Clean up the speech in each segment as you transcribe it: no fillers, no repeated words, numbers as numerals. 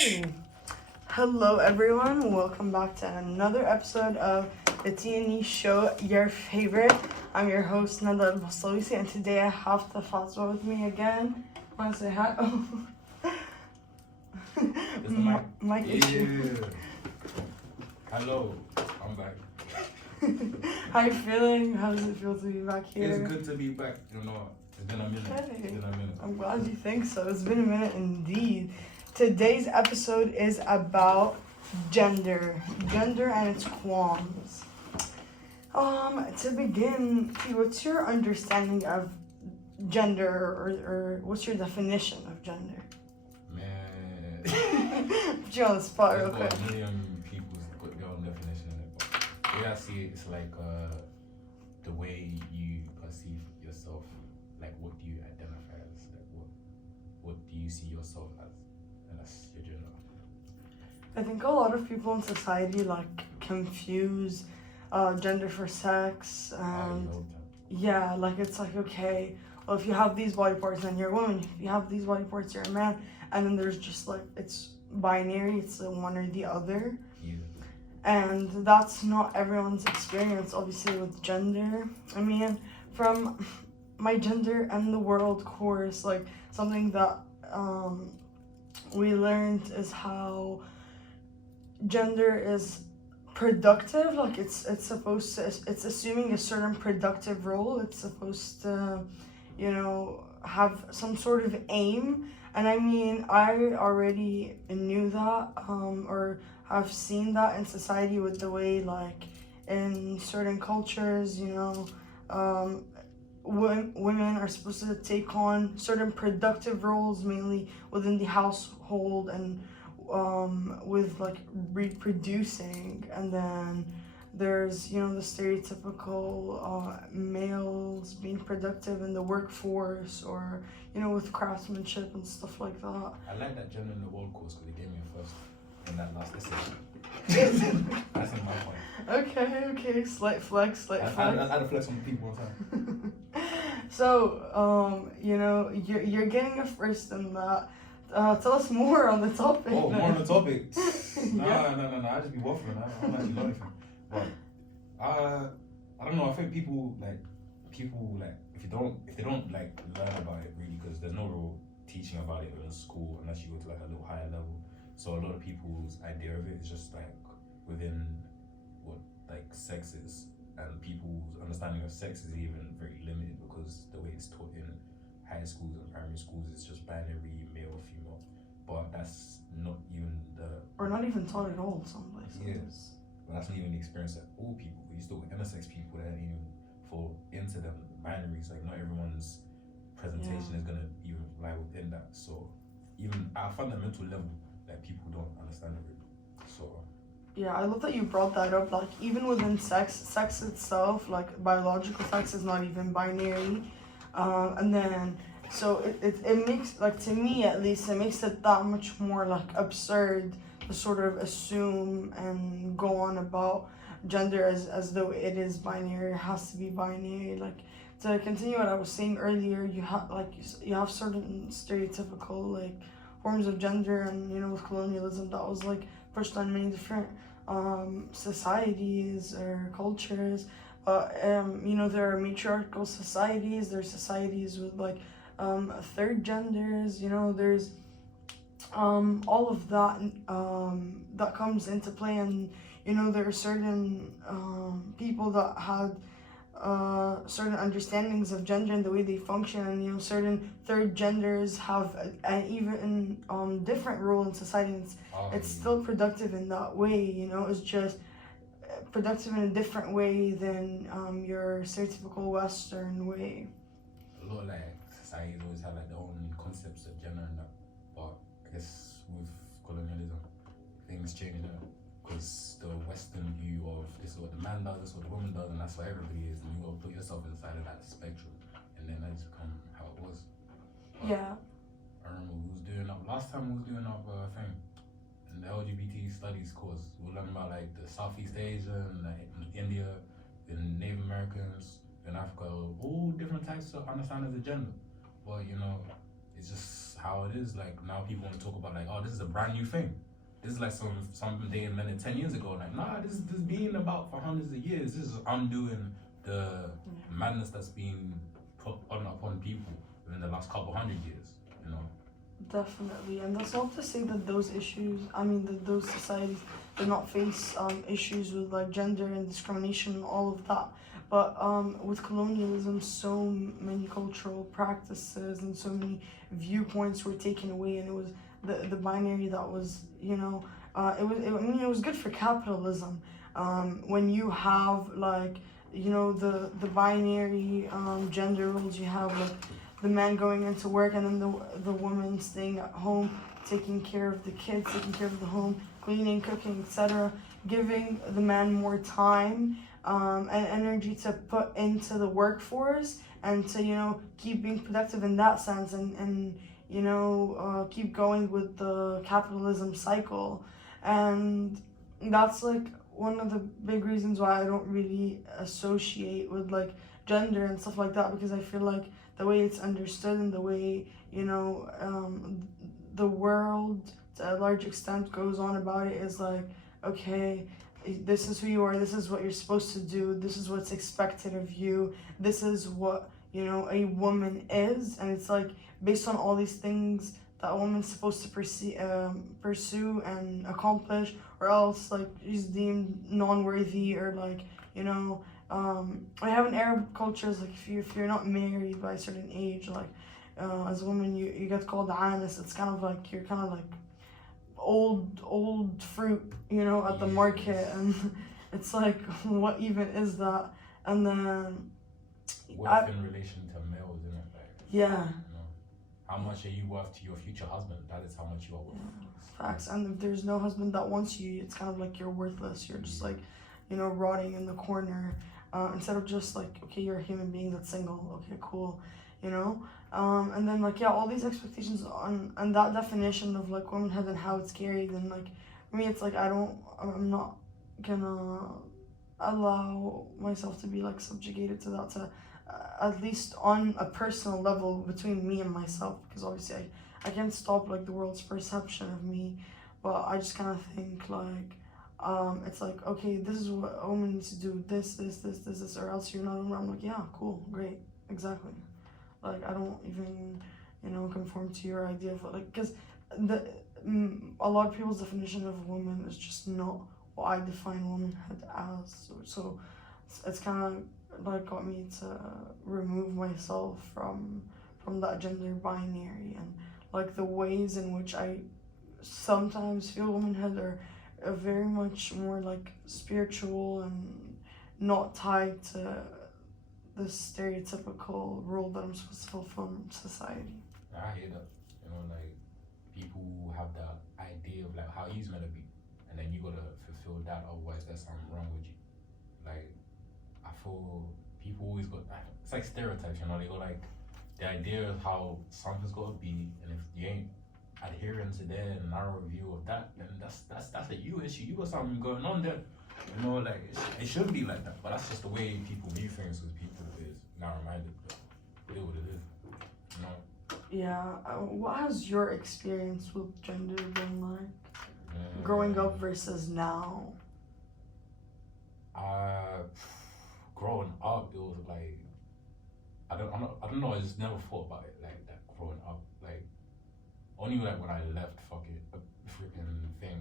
Okay. Hello, everyone. Welcome back to another episode of the TNE show, your favorite. I'm your host, Nada Al-Baslawisi, and today I have the Fatwa with me again. Want to say hi? Oh. Mic issue. Hello, I'm back. How you feeling? How does it feel to be back here? It's good to be back. You know, it's been a minute. Okay. It's been a minute. I'm glad you think so. It's been a minute indeed. Today's episode is about gender and its qualms. To begin, what's your understanding of gender, or what's your definition of gender? Man. Put you on the spot real There's quick. got a million people's got their own definition in it, but the way I see it, it's like the way you perceive yourself. Like, what do you identify as? Like, what do you see yourself as? And that's your gender. I think a lot of people in society confuse gender for sex, and yeah, it's like, okay, well, if you have these body parts, then you're a woman. If you have these body parts, you're a man. And then there's just it's binary. It's the one or the other. Yeah. And that's not everyone's experience, obviously, with gender. I mean, from my gender and the world course, something that we learned is how gender is productive. It's supposed to, it's assuming a certain productive role. It's supposed to, have some sort of aim. And I mean, I already knew that, or have seen that in society with the way, in certain cultures, women are supposed to take on certain productive roles, mainly within the household and with reproducing. And then there's the stereotypical males being productive in the workforce, or with craftsmanship and stuff like that. I like that gender in the world course because they gave me a first in that last essay. That's in my point. Okay, slight flex. I had to flex on people one time. So, you're getting a first in that. Tell us more on the topic. Oh, more on the topic? Yeah. No. I just be waffling. I don't actually know anything. But I don't know. I think people if they don't learn about it really, because there's no real teaching about it in school unless you go to a little higher level. So a lot of people's idea of it is just within what sex is, and people's understanding of sex is even very limited because the way it's taught in high schools and primary schools is just binary, male or female. But that's not even or not even taught at all in some places. Yes. But that's not even the experience of all people. You still have intersex people that don't even fall into them binaries. Not everyone's presentation is gonna even lie within that. So even at a fundamental level, people don't understand it really. So yeah, I love that you brought that up. Even within sex itself, biological sex is not even binary. And then, so it makes, to me at least, it makes it that much more, absurd to sort of assume and go on about gender as though it is binary, it has to be binary. To continue what I was saying earlier, you have certain stereotypical, forms of gender, and, with colonialism, that was, pushed on many different societies or cultures. There are matriarchal societies, there's societies with third genders, there's all of that that comes into play. And there are certain people that had certain understandings of gender and the way they function, and certain third genders have an even different role in society. It's still productive in that way, it's just productive in a different way than your stereotypical Western way. A lot of societies always have their own concepts of gender and that, but I guess with colonialism things change now, because the Western view of this is what the man does, this is what the woman does, and that's what everybody is, and you gotta put yourself inside of that spectrum, and then that's become how it was. But yeah. I remember last time we was doing up thing in the LGBT studies course. We were learning about the Southeast Asian, India, the Native Americans, in Africa, all different types of understanding of the gender. But it's just how it is. Like now people want to talk about like, oh, this is a brand new thing. This is like something they invented 10 years ago. Like, nah, this been about for hundreds of years. This is undoing the madness that's been put on upon people in the last couple hundred years. You know. Definitely, and that's not to say that those issues, that those societies did not face issues with like gender and discrimination and all of that. But with colonialism, so many cultural practices and so many viewpoints were taken away, and it was the binary that was, it was good for capitalism. When you have like, the binary gender roles, you have like the man going into work and then the woman staying at home, taking care of the kids, taking care of the home, cleaning, cooking, etc. Giving the man more time and energy to put into the workforce and to keep being productive in that sense and keep going with the capitalism cycle. And that's like one of the big reasons why I don't really associate with like gender and stuff like that, because I feel like the way it's understood and the way the world to a large extent goes on about it is like, okay, this is who you are, this is what you're supposed to do, this is what's expected of you, this is what a woman is, and it's like based on all these things that a woman's supposed to pursue and accomplish, or else like she's deemed non-worthy, or like I have in Arab cultures, like if you're not married by a certain age, like as a woman you get called anis. It's kind of like you're kind of like old fruit, at the market, and it's like what even is that? And then worth in relation to males, isn't it? Like, yeah. How much are you worth to your future husband? That is how much you are worth. Yeah, facts. And if there's no husband that wants you, it's kind of like you're worthless. You're just like, rotting in the corner. Instead of just like, okay, you're a human being that's single. Okay, cool. And then like, yeah, all these expectations on that definition of like womanhood and how it's carried. And like, for me, it's like I'm not gonna allow myself to be like subjugated to that, to at least on a personal level between me and myself, because obviously I can't stop like the world's perception of me, but I just kind of think like it's like, okay, this is what a woman needs to do, this, or else you're not a woman. I'm like, yeah, cool, great, exactly. Like I don't even conform to your idea of like, because a lot of people's definition of a woman is just not what I define womanhood as. So it's kind of like got me to remove myself from that gender binary, and like the ways in which I sometimes feel womanhood are very much more like spiritual and not tied to the stereotypical role that I'm supposed to fulfill in society. I hear that. Like people have that idea of like how he's meant to be, and then you gotta fulfill that, otherwise there's something wrong with you. Like I feel people always got, it's like stereotypes, they go like the idea of how something's gotta be, and if you ain't adhering to their narrow view of that, then that's a you issue. You got something going on there. Like it shouldn't be like that, but that's just the way people view things, because people is narrow-minded. But it is what it is. Yeah. What has your experience with gender been like, growing up versus now? Growing up, it was like I don't know. I just never thought about it like that. Growing up, like only like when I left, a freaking thing.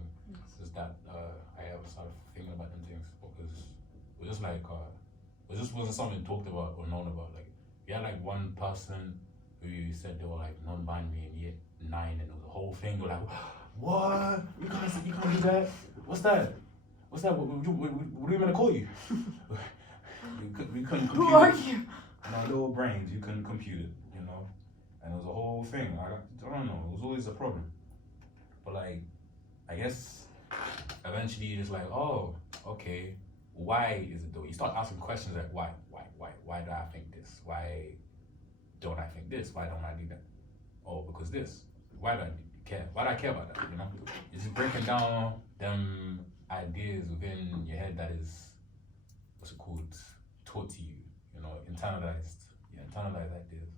Is that I ever started thinking about them things, because it was just like it just wasn't something talked about or known about. Like we had like one person who said they were like non-binary in year 9, and it was a whole thing. They were like, what? You can't do that. What's that? What are we gonna call you? we couldn't compute. Who are you? And our little brains, you couldn't compute it, And it was a whole thing. I don't know. It was always a problem. But like, I guess eventually you're just like, oh, okay, why is it though? You start asking questions like, why do I think this? Why don't I think this? Why don't I do that? Oh, because this. Why do I care? Why do I care about that? It's just breaking down them ideas within your head that is, what's it called, taught to you, internalized ideas.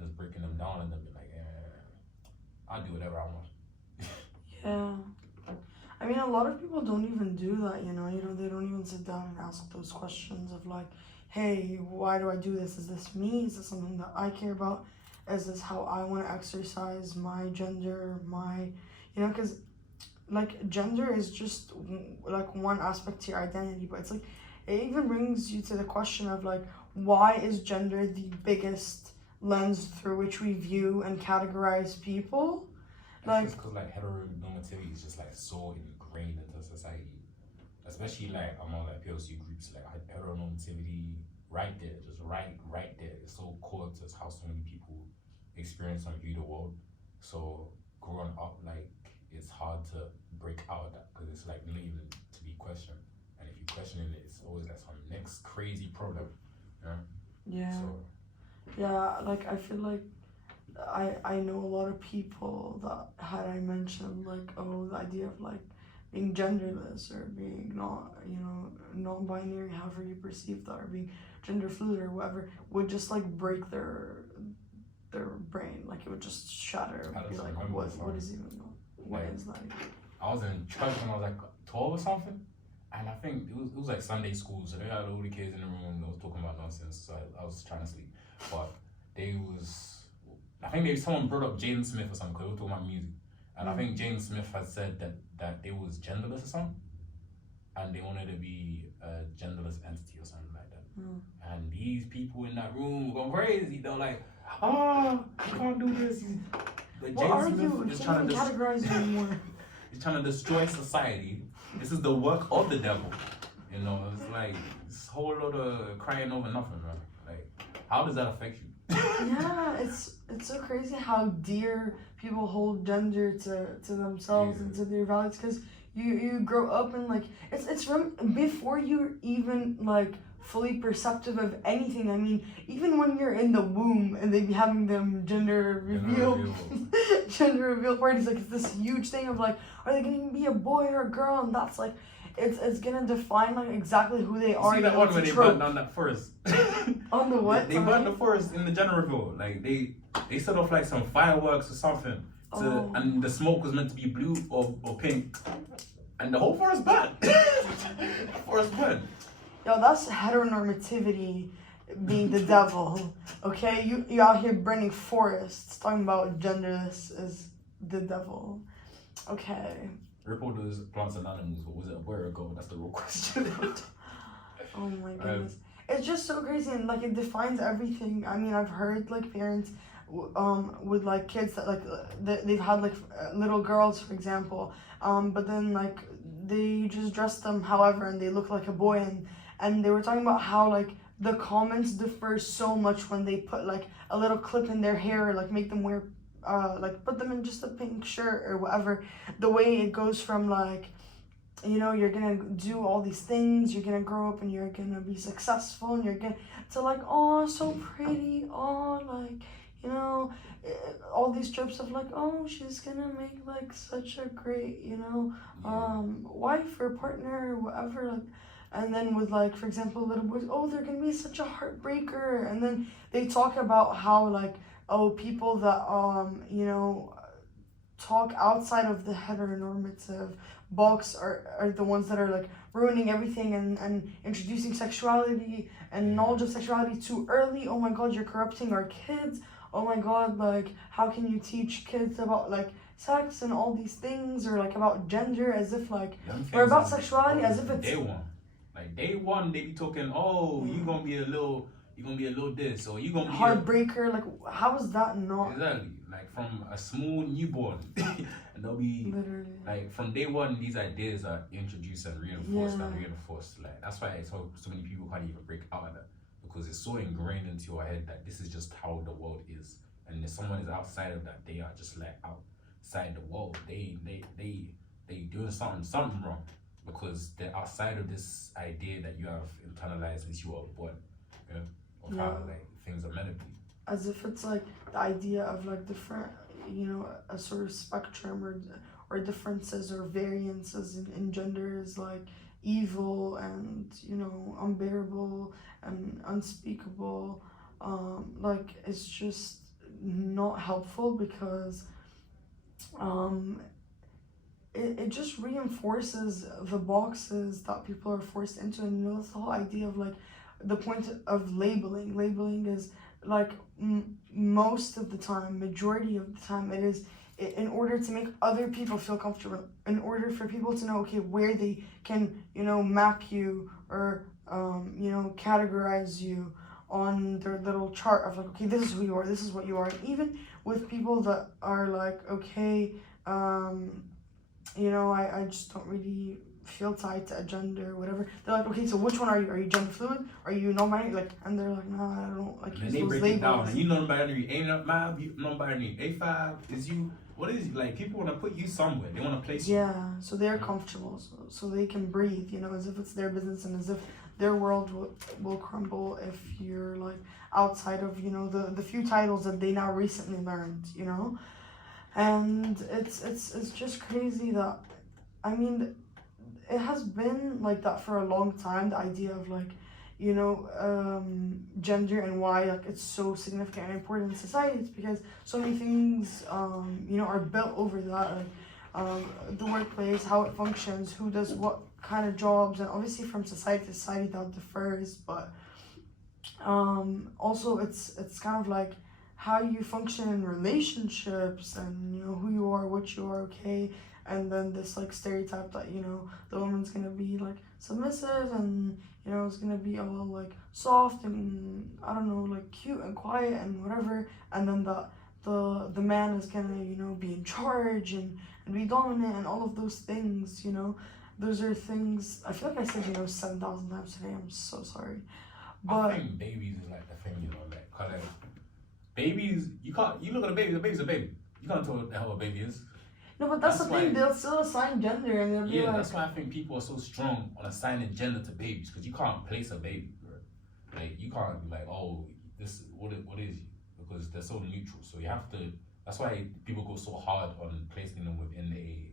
Just breaking them down and then be like, I'll do whatever I want. Yeah. I mean, a lot of people don't even do that, you know, they don't even sit down and ask those questions of like, hey, why do I do this? Is this me? Is this something that I care about? Is this how I want to exercise my gender, because like gender is just like one aspect to your identity, but it's like, it even brings you to the question of like, why is gender the biggest lens through which we view and categorize people? Like, it's just because like heteronormativity is just like so ingrained into society, especially like among like POC groups. Like heteronormativity, right there, just right there. It's so core to how so many people experience and view the world. So growing up, like it's hard to break out of that because it's like not even to be questioned. And if you question it, it's always like some next crazy problem. Yeah. So Yeah, like I feel like I know a lot of people that had I mentioned like, oh, the idea of like being genderless or being not, non-binary, however you perceive that, or being gender fluid or whatever, would just like break their brain. Like it would just shatter. I Be just like, remember what before, is even what like, is that? I was in church when I was like 12 or something, and I think it was like Sunday school, so they had all the kids in the room. They was talking about nonsense, so I was trying to sleep, but I think someone brought up Jaden Smith or something because we were talking about music, and I think Jaden Smith had said that they was genderless or something, and they wanted to be a genderless entity or something like that. And these people in that room were going crazy. They're like, you can't do this. Like, What are Smith you? is You trying can't to even categorize you anymore. He's trying to destroy society. This is the work of the devil. It's like this whole lot of crying over nothing, man. Like, how does that affect you? Yeah, it's so crazy how dear people hold gender to themselves and to their values, because you grow up and like it's from before you're even like fully perceptive of anything. I mean, even when you're in the womb and they be having them gender reveal gender reveal parties, like it's this huge thing of like, are they gonna be a boy or a girl? And that's like, it's gonna define like exactly who they are. See that one where they burned down that forest? On the what? They burned the forest in the gender reveal. Like they set off like some fireworks or something. And the smoke was meant to be blue or pink. And the whole forest burned. Forest burned. Yo, that's heteronormativity being the devil. Okay? You out here burning forests, talking about genderless is the devil. Okay. Rip all those plants and animals, but was it a boy or a girl? That's the real question. Oh my goodness. It's just so crazy, and like it defines everything. I mean, I've heard like parents with like kids that like they've had like little girls, for example, but then like they just dress them however and they look like a boy, and they were talking about how like the comments differ so much when they put like a little clip in their hair, or like make them wear like put them in just a pink shirt or whatever. The way it goes from like, you're gonna do all these things, you're gonna grow up and you're gonna be successful, and you're gonna, to like, oh, so pretty, oh, like, all these tropes of like, oh, she's gonna make like such a great, wife or partner or whatever, like. And then with like, for example, little boys, oh, they're gonna be such a heartbreaker. And then they talk about how like, oh, people that talk outside of the heteronormative box are the ones that are like ruining everything and introducing sexuality and knowledge of sexuality too early. Oh my god, you're corrupting our kids. Oh my god, like how can you teach kids about like sex and all these things, or like about gender, as if like, or about sexuality as if it's day one they be talking, oh, you gonna be a little this, or you gonna be heartbreaker. Like, how is that not exactly like from a small newborn? And they'll be literally like from day one these ideas are introduced and reinforced. Like that's why so many people can't even break out of that, because it's so ingrained into your head that this is just how the world is, and if someone is outside of that, they are just like outside the world. They doing something wrong, because they're outside of this idea that you have internalized since you were born, of how like things are meant to be. As if it's like the idea of like different, a sort of spectrum or differences or variances in gender is like evil and unbearable and unspeakable. Like it's just not helpful, because um, it just reinforces the boxes that people are forced into. And that's the whole idea of like the point of labeling is like most of the time, majority of the time, it is in order to make other people feel comfortable, in order for people to know, okay, where they can, map you or categorize you on their little chart of like, okay, this is who you are, this is what you are. And even with people that are like, okay, I just don't really feel tied to a gender or whatever. They're like, okay, so which one are you? Are you gender fluid? Are you non-binary? Like, and they're like, no, I don't like use they those break labels. it down, and you non-binary, ain't not mad, you non-binary, A5 is you. What is it? Like, people want to put you somewhere. They want to place you. Yeah, so they're comfortable, so they can breathe, as if it's their business and as if their world will crumble if you're like outside of the few titles that they now recently learned, and it's just crazy that, I mean, it has been like that for a long time, the idea of like gender and why like it's so significant and important in society. It's because so many things are built over that, like the workplace, how it functions, who does what kind of jobs, and obviously from society to society that differs, but also it's kind of like how you function in relationships, and who you are, what you are, okay. And then this like stereotype that the woman's gonna be like submissive, and it's gonna be all like soft and I don't know, like cute and quiet and whatever, and then the man is gonna be in charge and be dominant and all of those things. Those are things, I feel like I said 7,000 times today. I'm so sorry. But I think babies is like the thing, like, cause like babies, you look at a baby, the baby's a baby. You can't tell what the hell a baby is. No, but that's the thing. They'll still assign gender, and they'll be like. That's why I think people are so strong on assigning gender to babies, because you can't place a baby, bro. Like, you can't be like, oh, this what is you, because they're so neutral. So you have to. That's why people go so hard on placing them within a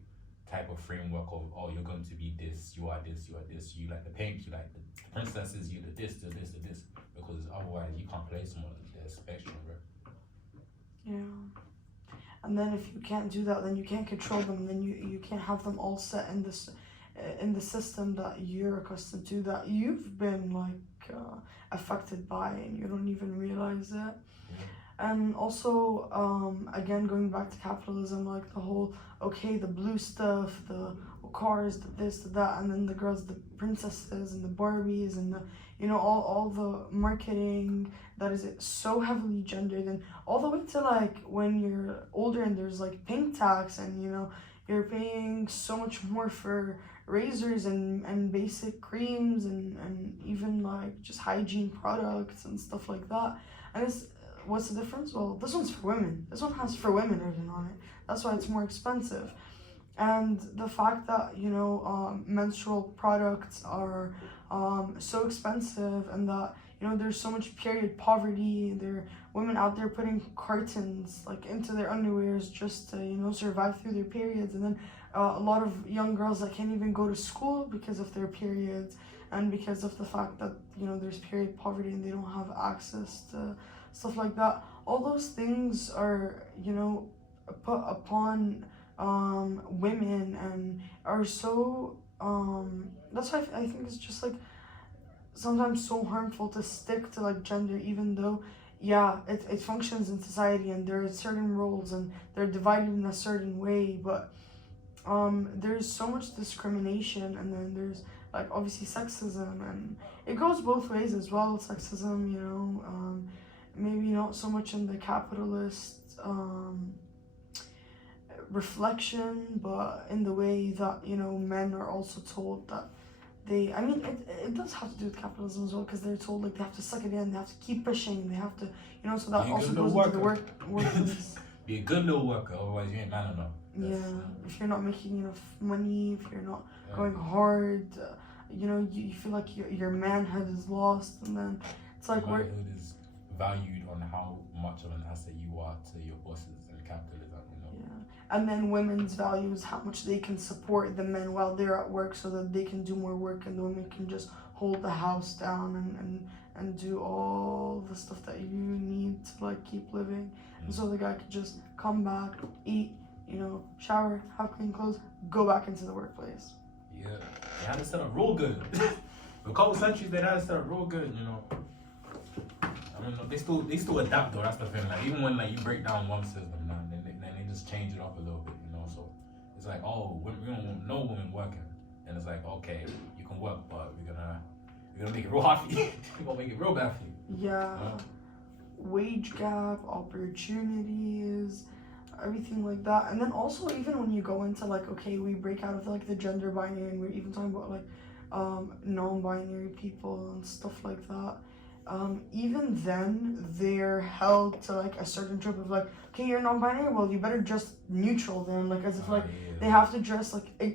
type of framework of, oh, you're going to be this, you are this, you are this. You like the pink, you like the princesses, you the this, the this, the this. Because otherwise, you can't place them on the spectrum, bro. Yeah. And then if you can't do that, then you can't control them. Then you can't have them all set in the system that you're accustomed to, that you've been like affected by, and you don't even realize it. And also, again, going back to capitalism, like the whole, okay, the blue stuff, the cars, the this, the that, and then the girls, the princesses and the Barbies, and the all the marketing that is so heavily gendered, and all the way to like when you're older and there's like pink tax, and you're paying so much more for razors and basic creams, and even like just hygiene products and stuff like that. And what's the difference? Well, this one's for women. This one has for women written on it. That's why it's more expensive. And the fact that menstrual products are so expensive, and that there's so much period poverty. There are women out there putting cartons like into their underwears just to survive through their periods, and then a lot of young girls that can't even go to school because of their periods, and because of the fact that there's period poverty and they don't have access to stuff like that. All those things are put upon women, and are so that's why I think it's just like sometimes so harmful to stick to like gender, even though it functions in society, and there are certain roles and they're divided in a certain way, but there's so much discrimination, and then there's like obviously sexism, and it goes both ways as well. Sexism, maybe not so much in the capitalist reflection, but in the way that men are also told that it does have to do with capitalism as well, because they're told like they have to suck it in, they have to keep pushing, they have to so that also goes into the workplace. Be a good little worker, otherwise you ain't man enough. If you're not making enough money, if you're not going hard, you feel like your manhood is lost, and then it's like manhood is valued on how much of an asset you are to your bosses and capitalism. And then women's value is how much they can support the men while they're at work, so that they can do more work, and the women can just hold the house down and do all the stuff that you need to like keep living. And so the guy could just come back, eat, shower, have clean clothes, go back into the workplace. Yeah, they had it set up real good. For a couple centuries, they had it set up real good. I mean, they still adapt though. That's the thing. Like even when you break down one system, then they just change it up a little bit. So it's like, oh, we don't want no women working, and it's like, okay, you can work, but we're gonna make it real hard for you. We're gonna make it real bad for you. Yeah, wage gap, opportunities, everything like that. And then also even when you go into okay, we break out of the gender binary, and we're even talking about non-binary people and stuff like that. Even then they're held to a certain trope of okay, you're non-binary, well you better dress neutral then, as if they have to dress a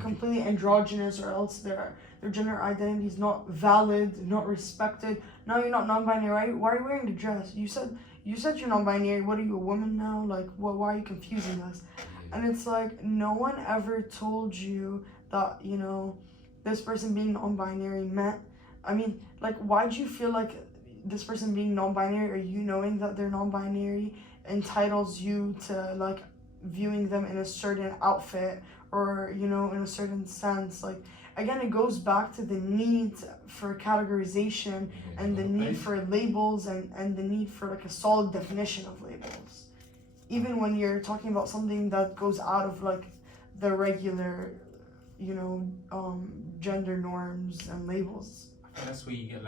completely androgynous, or else their gender identity is not valid, not respected. Now you're not non-binary, right? Why are you wearing the dress? You said you're non-binary. What are you, a woman now? Why are you confusing us? And it's no one ever told you that this person being non-binary meant. I mean, why'd you feel this person being non-binary, or you knowing that they're non-binary, entitles you to viewing them in a certain outfit, or in a certain sense? Again, it goes back to the need for categorization, and the need for labels, and the need for a solid definition of labels. Even when you're talking about something that goes out of the regular, gender norms and labels. That's where you get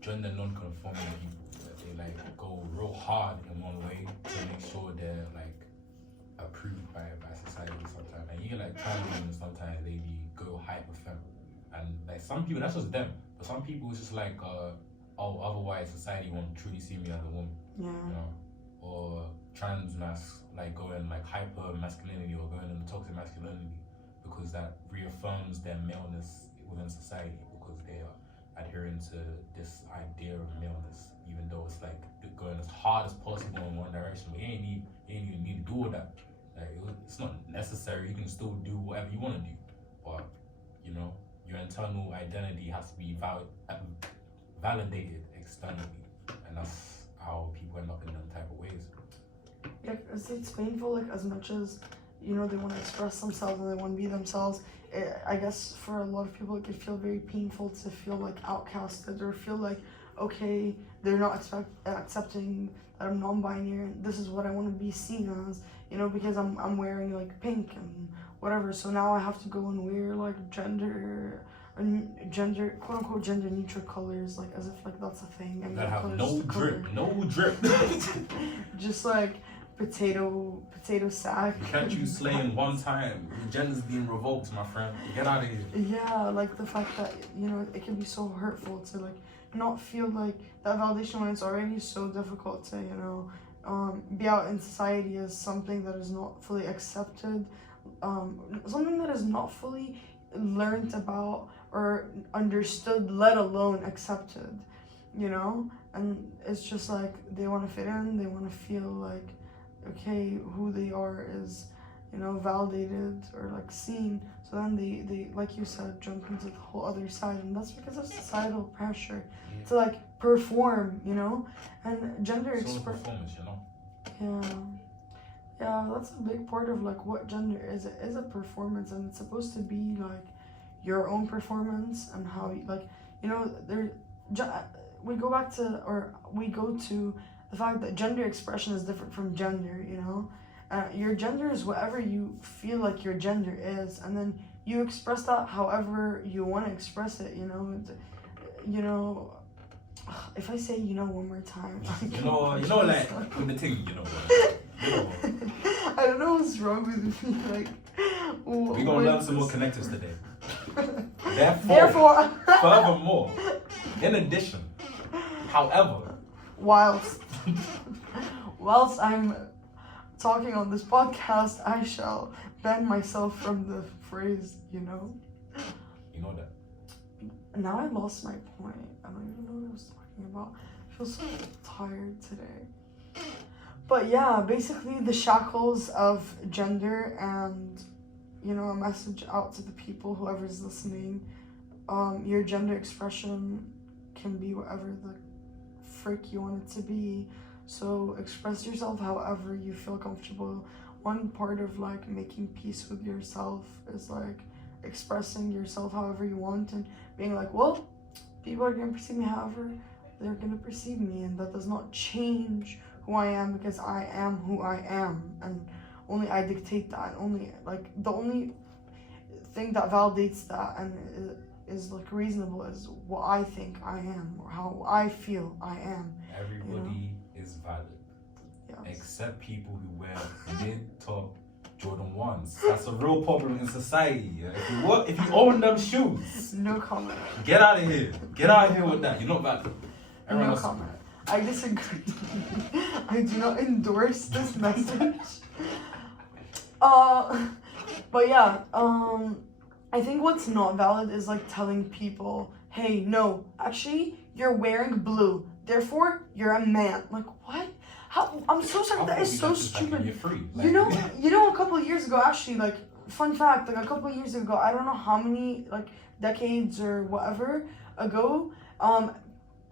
gender non-conforming people. They go real hard in one way to make sure they're approved by society sometimes. And you get trans women sometimes, they go hyper feminine. And some people, that's just them. But some people it's just otherwise society won't truly see me as a woman. Yeah. Or trans going hyper masculinity, or going into toxic masculinity, because that reaffirms their maleness within society, because they are adhering to this idea of maleness, even though it's going as hard as possible in one direction. But you ain't even need to do all that. It's not necessary. You can still do whatever you want to do, but your internal identity has to be validated externally, and that's how people end up in them type of ways. Yeah, it's painful. As much as they want to express themselves and they want to be themselves, I guess for a lot of people it could feel very painful to feel outcasted, or feel okay, they're not accepting that I'm non-binary. This is what I want to be seen as, because I'm wearing pink and whatever. So now I have to go and wear gender quote unquote gender neutral colors, as if that's a thing. And that have no drip. Just potato sack. You catch you slaying one time, your gender's being revoked, my friend. Get out of here. Yeah, the fact that it can be so hurtful to not feel that validation when it's already so difficult to be out in society as something that is not fully accepted, something that is not fully learned about or understood, let alone accepted, and it's just they want to fit in, they want to feel okay, who they are is validated or seen. So then they like you said, jump into the whole other side, and that's because of societal pressure to perform, and gender performance, yeah, that's a big part of what gender is. It is a performance, and it's supposed to be your own performance, and how we go to the fact that gender expression is different from gender. Your gender is whatever you feel your gender is, and then you express that however you want to express it. If I say one more time, with the thing, I don't know what's wrong with me. We're gonna learn some more connectives today. Therefore, furthermore, in addition, however, whilst I'm talking on this podcast, I shall ban myself from the phrase, You know that. Now I lost my point. I don't even know what I was talking about. I feel so tired today. But yeah, basically the shackles of gender, and a message out to the people, whoever's listening. Your gender expression can be whatever the frick you want it to be. So express yourself however you feel comfortable one part of like making peace with yourself is like expressing yourself however you want and being like, well, people are gonna perceive me however they're gonna perceive me, and that does not change who I am, because I am who I am, and only I dictate that. And only like the only thing that validates that and is like reasonable is what I think I am or how I feel I am. Everybody is valid, Yes. except people who wear mid-top Jordan 1s. That's a real problem in society. Yeah? If you own them shoes, No comment. get out of here. Get out of here with that. You're not valid. Everyone No else- comment. I disagree. I do not endorse this message. But yeah, I think what's not valid is like telling people, hey, no, actually, you're wearing blue, therefore you're a man. Like, what? How? I'm so sorry. That is so stupid. You're free. You know, a couple of years ago, actually, like, fun fact, like a couple of years ago, I don't know how many like decades or whatever ago,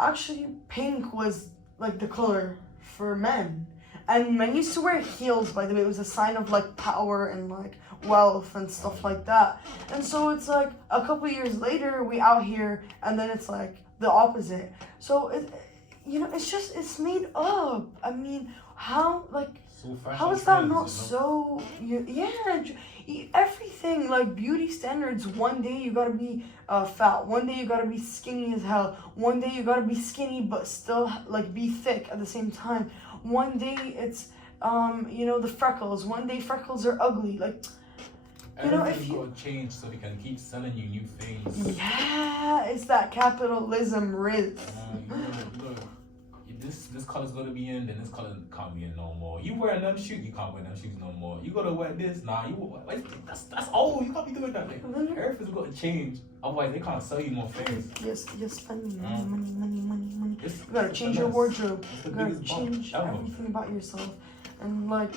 actually pink was like the color for men. And men used to wear heels, by the way. It was a sign of like power and like wealth and stuff like that. And so it's like a couple of years later, we out here, and then it's like the opposite. So it's made up. I mean, how how is that not so? Everything like beauty standards. One day you gotta be fat. One day you gotta be skinny as hell. One day you gotta be skinny but still like be thick at the same time. One day it's the freckles. One day freckles are ugly. Like, everything's got to change so they can keep selling you new things. Yeah, it's that capitalism riz. Look, this color's gonna be in, then this color can't be in no more. You wear them shoes, you can't wear them shoes no more. You gotta wear this, that's old. You can't be doing that. Like, everything's got to change, otherwise they can't sell you more things. Yes, spending money. It's, You gotta change your wardrobe. It's the You gotta biggest bump change ever. everything about yourself, and like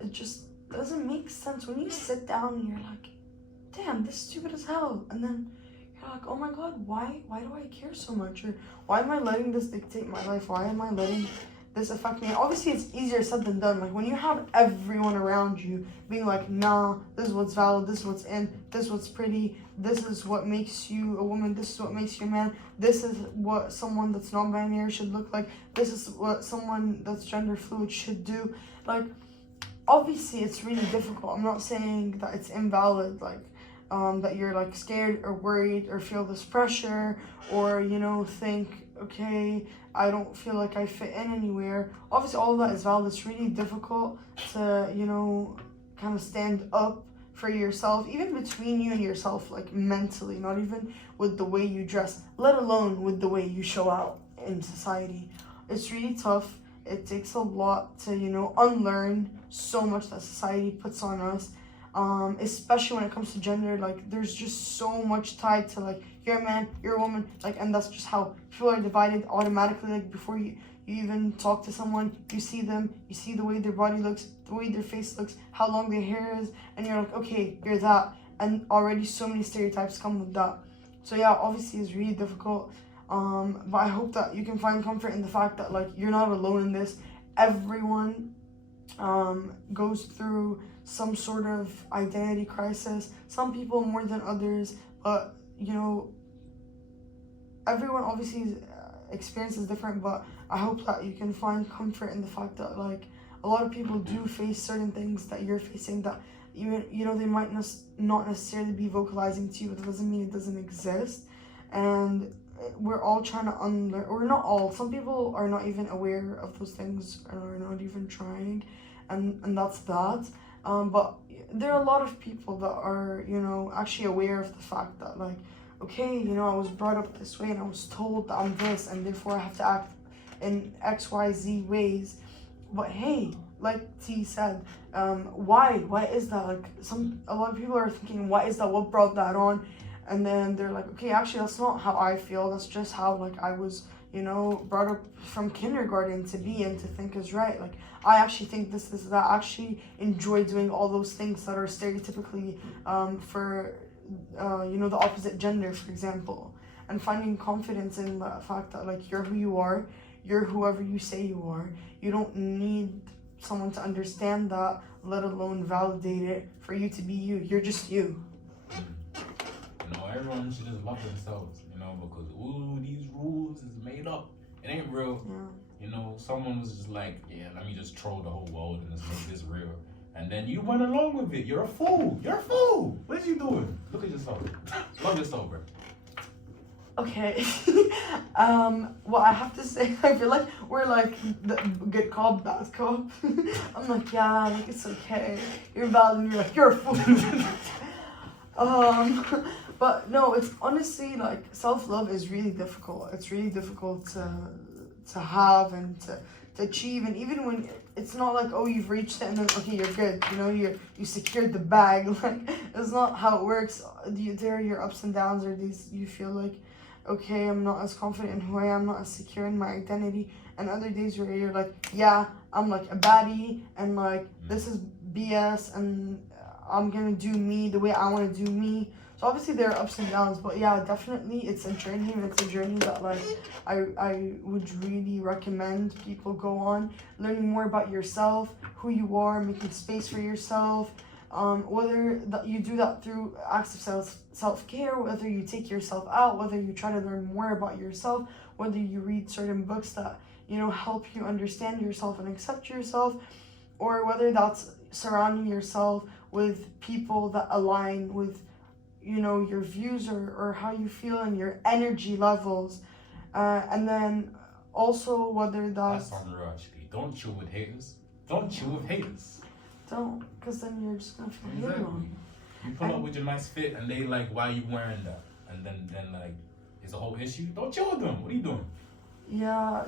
it just doesn't make sense when you sit down and you're like, damn, this is stupid as hell, and then you're like, oh my god, why do I care so much, or why am I letting this dictate my life? Why am I letting this affect me? Obviously, it's easier said than done. Like when you have everyone around you being like, nah, this is what's valid, this is what's in, this is what's pretty, this is what makes you a woman, this is what makes you a man, this is what someone that's non-binary should look like, this is what someone that's gender fluid should do. Like, obviously, it's really difficult. I'm not saying that it's invalid, like, that you're like scared or worried or feel this pressure or think, okay, I don't feel like I fit in anywhere. Obviously all of that is valid. It's really difficult to kind of stand up for yourself, even between you and yourself, like mentally, not even with the way you dress, let alone with the way you show out in society. It's really tough. It takes a lot to unlearn so much that society puts on us. Especially when it comes to gender, like there's just so much tied to like you're a man, you're a woman, like, and that's just how people are divided automatically. Like before you even talk to someone, you see them, you see the way their body looks, the way their face looks, how long their hair is, and you're like, okay, you're that, and already so many stereotypes come with that. So yeah, obviously it's really difficult, but I hope that you can find comfort in the fact that like you're not alone in this. Everyone goes through some sort of identity crisis, some people more than others, but everyone obviously experience is different. But I hope that you can find comfort in the fact that like a lot of people do face certain things that you're facing that they might not necessarily be vocalizing to you, but that doesn't mean it doesn't exist. And we're all trying to unlearn, or not all, some people are not even aware of those things or are not even trying, and that's that. But there are a lot of people that are, actually aware of the fact that, like, okay, I was brought up this way and I was told that I'm this and therefore I have to act in XYZ ways. But hey, like T said, why is that? Like, a lot of people are thinking, why is that? What brought that on? And then they're like, okay, actually, that's not how I feel. That's just how, like, I was, brought up from kindergarten to be and to think is right. Like, I actually think this, that. I actually enjoy doing all those things that are stereotypically for, the opposite gender, for example. And finding confidence in the fact that, like, you're who you are. You're whoever you say you are. You don't need someone to understand that, let alone validate it for you to be you. You're just you. You know, everyone should just love themselves, you know, because ooh, these rules is made up. It ain't real. Yeah. You know, someone was just like, yeah, let me just troll the whole world and just make this real. And then you went along with it. You're a fool. You're a fool. What are you doing? Look at yourself. Love yourself, bro. Okay. Well, I have to say, I feel like we're like get called bad cop. I'm like, yeah, like it's okay. You're bad, and you're like, you're a fool. But no, it's honestly like self-love is really difficult. It's really difficult to have and to achieve, and even when it's not like, oh, you've reached it and then okay, you're good, you know, you secured the bag. Like, it's not how it works. There are your ups and downs, or these you feel like, okay, I'm not as confident in who I am, not as secure in my identity, and other days where you're like, yeah, I'm like a baddie and like this is BS and I'm gonna do me the way I want to do me. So obviously there are ups and downs, but yeah, definitely it's a journey, and it's a journey that like I would really recommend people go on, learning more about yourself, who you are, making space for yourself. Whether that you do that through acts of self-care, whether you take yourself out, whether you try to learn more about yourself, whether you read certain books that, you know, help you understand yourself and accept yourself, or whether that's surrounding yourself with people that align with, you know, your views or how you feel and your energy levels. And then also whether That's on the real, actually. Don't chill with haters. Don't chill with haters. Don't, because then you're just gonna feel hated Exactly. on. You pull up with your nice fit and they like, why are you wearing that? And then like, it's a whole issue. Don't chill with them. What are you doing? Yeah,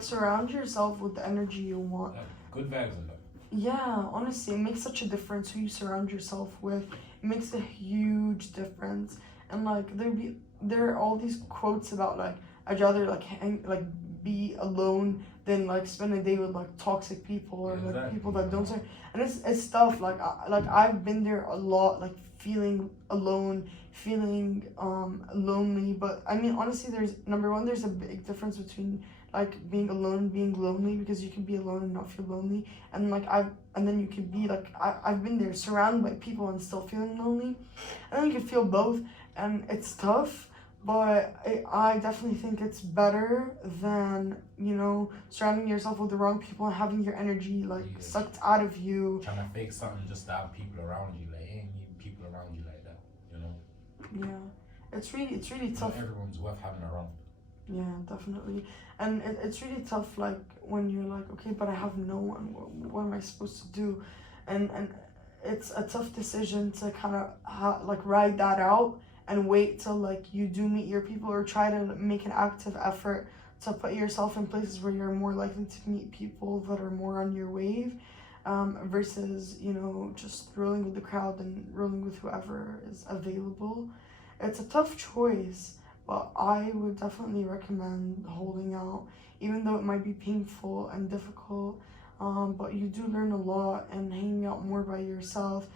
surround yourself with the energy you want. Like, good vibes in that. Yeah, honestly, it makes such a difference who you surround yourself with. It makes a huge difference. And like there are all these quotes about like, I'd rather be alone than like spend a day with like toxic people or like people that don't serve. And it's tough. Like I've been there a lot, like feeling alone, feeling lonely. But I mean, honestly, there's a big difference between like being alone and being lonely, because you can be alone and not feel lonely, and then you can be like, I've been there surrounded by people and still feeling lonely, and then you can feel both, and it's tough. But I definitely think it's better than, you know, surrounding yourself with the wrong people and having your energy like sucked out of you. Trying to fake something just to have people around you. Like, ain't need people around you like that, you know? Yeah, it's really tough. Not everyone's worth having around. Yeah, definitely. And it's really tough, like, when you're like, okay, but I have no one. What am I supposed to do? And it's a tough decision to kind of like ride that out and wait till like you do meet your people, or try to make an active effort to put yourself in places where you're more likely to meet people that are more on your wave, versus, you know, just rolling with the crowd and rolling with whoever is available. It's a tough choice, but I would definitely recommend holding out, even though it might be painful and difficult. But you do learn a lot, and hanging out more by yourself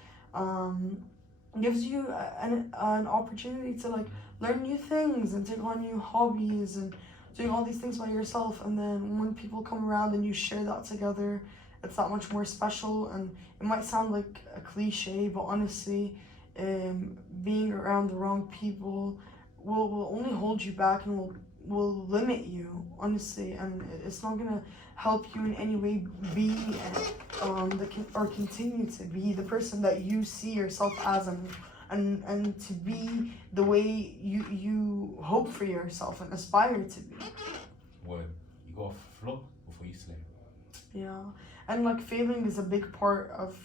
gives you an opportunity to like learn new things and take on new hobbies and doing all these things by yourself. And then when people come around and you share that together, it's that much more special. And it might sound like a cliche, but honestly, being around the wrong people will only hold you back and will limit you, honestly, and it's not gonna help you in any way be or continue to be the person that you see yourself as, and to be the way you hope for yourself and aspire to be. What? You gotta flop before you slay. Yeah, and like failing is a big part of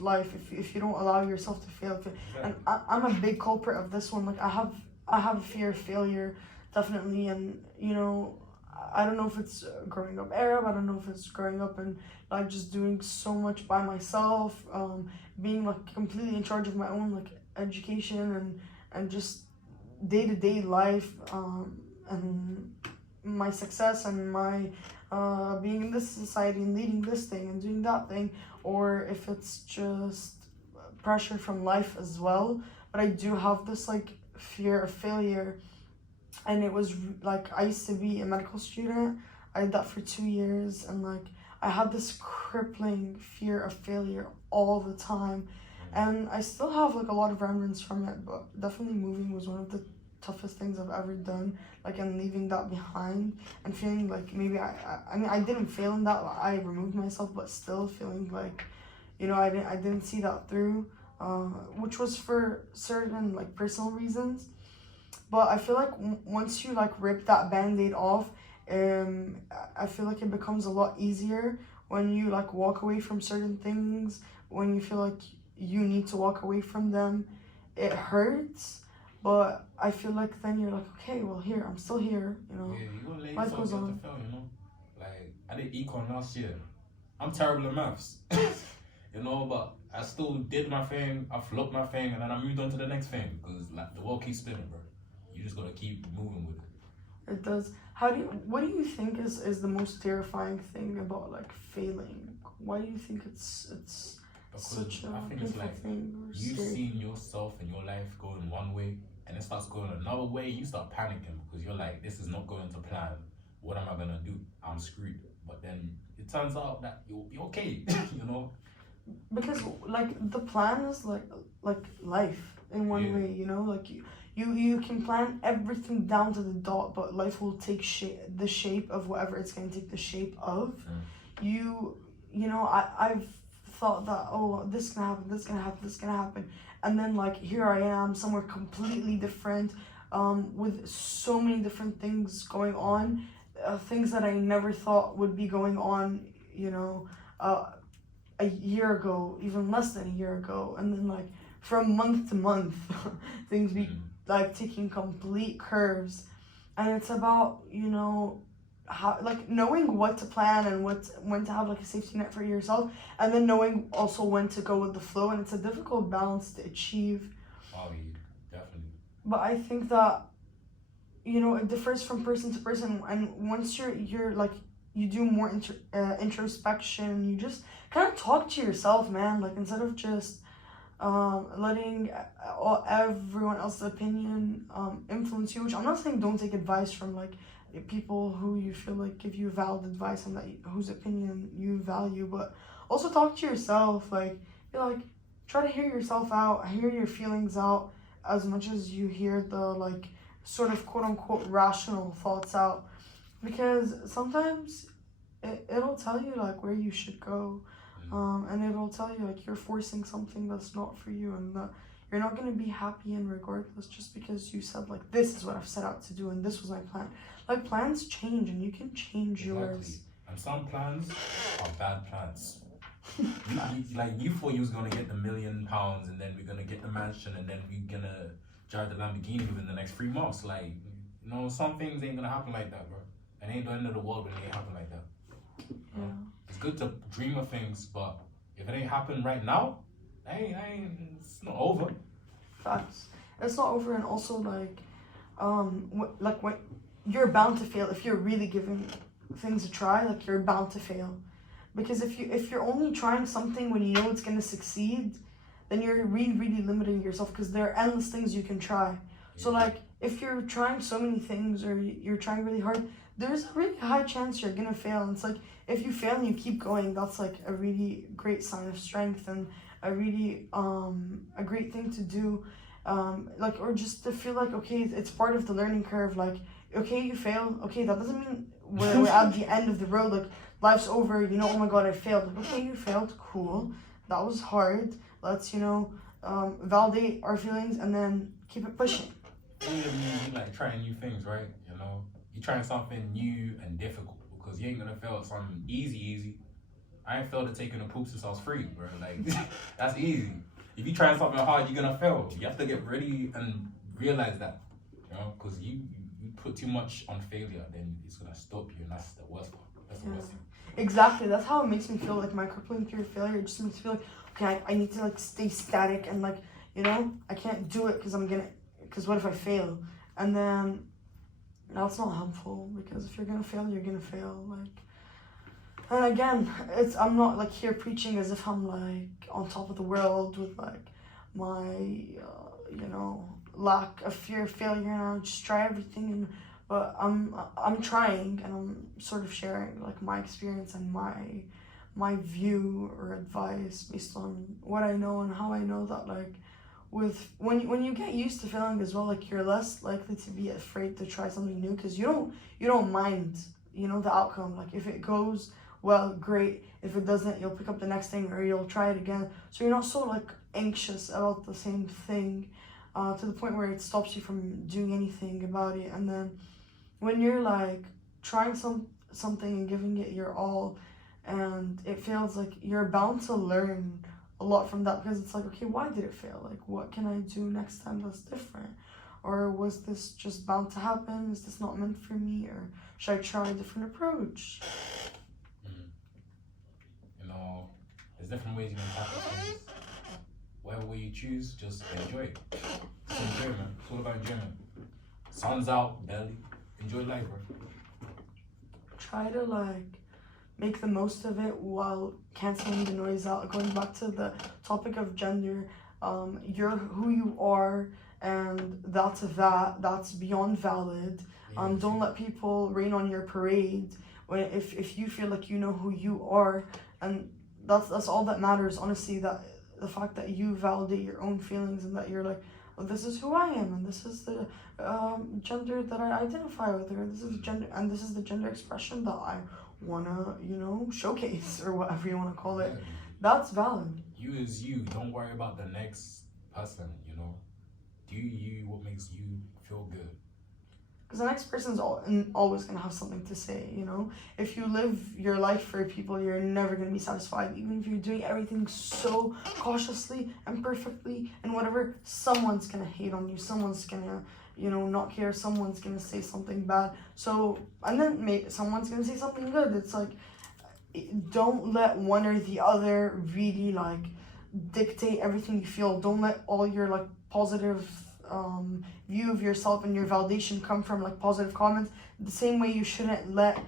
life. If you don't allow yourself to fail, and I'm a big culprit of this one. Like I have a fear of failure, definitely, and you know, I don't know if it's growing up Arab. I don't know if it's growing up and like just doing so much by myself, being like completely in charge of my own like education and just day-to-day life, and my success and my being in this society and leading this thing and doing that thing, or if it's just pressure from life as well. But I do have this like fear of failure, and it was like I used to be a medical student. I did that for 2 years, and like I had this crippling fear of failure all the time, and I still have like a lot of remnants from it. But definitely moving was one of the toughest things I've ever done. Like, and leaving that behind and feeling like maybe I mean I didn't fail in that. I removed myself, but still feeling like, I didn't see that through, which was for certain like personal reasons. But I feel like once you like rip that band-aid off, I feel like it becomes a lot easier when you like walk away from certain things, when you feel like you need to walk away from them. It hurts, but I feel like then you're like, okay, well, here, I'm still here, Yeah, you gotta let life yourself goes get on. the film. Like, I did econ last year. I'm terrible at maths. But I still did my thing, I flopped my thing, and then I moved on to the next thing. Because, like, the world keeps spinning, bro. You just gotta keep moving with it. It does. What do you think is the most terrifying thing about like failing? Why do you think it's Because such a I think painful it's like, thing or you've scary? seen yourself and your life going one way, and it starts going another way, you start panicking because you're like, this is not going to plan. What am I gonna do? I'm screwed. But then it turns out that you'll be okay, Because like the plan is like life in one Yeah. way, like you can plan everything down to the dot, but life will take the shape of whatever it's going to take the shape of. I've thought that, oh, this is gonna happen, this is gonna happen, this is gonna happen, and then like here I am somewhere completely different, with so many different things going on, things that I never thought would be going on, a year ago, even less than a year ago, and then like from month to month, things be like taking complete curves, and it's about how like knowing what to plan and when to have like a safety net for yourself, and then knowing also when to go with the flow, and it's a difficult balance to achieve. Oh, yeah, definitely. But I think that it differs from person to person, and once you're like you do more introspection, you just kind of talk to yourself, man, like instead of just letting everyone else's opinion influence you, which I'm not saying don't take advice from like people who you feel like give you valid advice and whose opinion you value, but also talk to yourself, like try to hear yourself out, hear your feelings out as much as you hear the like sort of quote unquote rational thoughts out, because sometimes it'll tell you like where you should go, and it'll tell you like you're forcing something that's not for you, and that you're not going to be happy in regardless, just because you said like this is what I've set out to do and this was my plan. Like plans change and you can change yours. And some plans are bad plans. you thought you was gonna get the £1 million, and then we're gonna get the mansion, and then we're gonna drive the Lamborghini within the next 3 months. Like, some things ain't gonna happen like that, bro. It ain't the end of the world when it ain't happen like that. Yeah. It's good to dream of things, but if it ain't happen right now, it's not over. Facts. It's not over, and also like, when you're bound to fail if you're really giving things a try. Like you're bound to fail, because if you're only trying something when you know it's gonna succeed, then you're really limiting yourself, because there are endless things you can try. Yeah. So like if you're trying so many things, or you're trying really hard, there's a really high chance you're gonna fail. And it's like if you fail and you keep going, that's like a really great sign of strength, and a really a great thing to do, or just to feel like, okay, it's part of the learning curve. Like, okay, you fail, okay, that doesn't mean we're at the end of the road, like life's over, oh my god, I failed. Like, okay, you failed, cool, that was hard, let's validate our feelings and then keep it pushing. You like trying new things, right? You're trying something new and difficult, because you ain't gonna fail at something easy. I ain't failed at taking a poop since I was 3, bro. Like, that's easy. If you try something hard, you're gonna fail. You have to get ready and realize that, because you put too much on failure, then it's gonna stop you, and that's the worst part. That's the worst thing. Exactly. That's how it makes me feel. Like my crippling fear of failure, it just makes me feel like, okay, I need to like stay static, and like I can't do it because what if I fail? And then that's not helpful, because if you're gonna fail, you're gonna fail. Like, and again, I'm not like here preaching as if I'm like on top of the world with like my lack of fear of failure, and I'll just try everything. but I'm trying, and I'm sort of sharing like my experience and my view or advice based on what I know and how I know that like with when you get used to failing as well, like you're less likely to be afraid to try something new because you don't mind, you know, the outcome. Like if it goes well, great. If it doesn't, you'll pick up the next thing or you'll try it again. So you're not so like anxious about the same thing, to the point where it stops you from doing anything about it. And then when you're like trying something and giving it your all, and it fails, like you're bound to learn a lot from that because it's like, okay, why did it fail? Like, what can I do next time that's different? Or was this just bound to happen? Is this not meant for me? Or should I try a different approach? You know, there's different ways you can tackle things. Whatever way you choose, just enjoy it. Just enjoy, man. It's all about enjoyment. Sun's out, belly. Enjoy life, bro. Try to like make the most of it while canceling the noise out. Going back to the topic of gender, you're who you are, and that's beyond valid. Don't let people rain on your parade when if you feel like you know who you are, and that's all that matters, honestly. That the fact that you validate your own feelings and that you're like, well, this is who I am, and this is the gender that I identify with, or this is gender, and this is the gender expression that I wanna, you know, showcase, or whatever you wanna call it. That's valid. You is you. Don't worry about the next person, you know. Do you what makes you feel good. Because the next person's always gonna have something to say, you know. If you live your life for people, you're never gonna be satisfied. Even if you're doing everything so cautiously and perfectly and whatever, someone's gonna hate on you. Someone's gonna, you know, not care. Someone's gonna say something bad. So, and then someone's gonna say something good. It's like, don't let one or the other really like dictate everything you feel. Don't let all your like positive view of yourself and your validation come from like positive comments. The same way you shouldn't let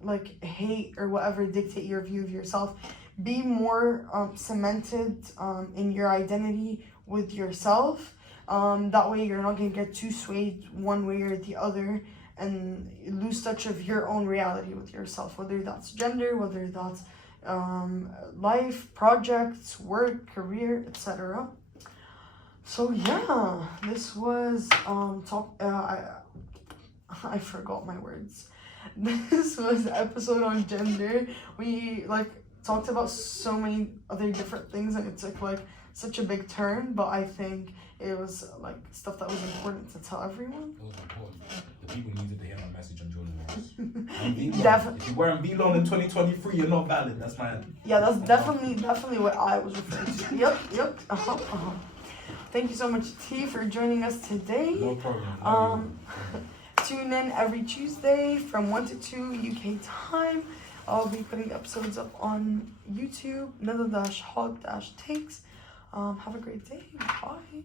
like hate or whatever dictate your view of yourself. Be more cemented in your identity with yourself. That way you're not gonna get too swayed one way or the other and lose touch of your own reality with yourself, whether that's gender, whether that's life, projects, work, career, etc. So yeah, this was I forgot my words. This was the episode on gender. We like talked about so many other different things, and it took like such a big turn, but I think it was like stuff that was important to tell everyone. It was important. The people needed to hear my message on Jordan Ross. Definitely. If you weren't V-Long in 2023, you're not valid. That's my Yeah, that's definitely what I was referring to. Yep. Thank you so much, T, for joining us today. No problem. Tune in every Tuesday from 1 to 2 UK time. I'll be putting episodes up on YouTube, nether-hog-takes. Have a great day. Bye.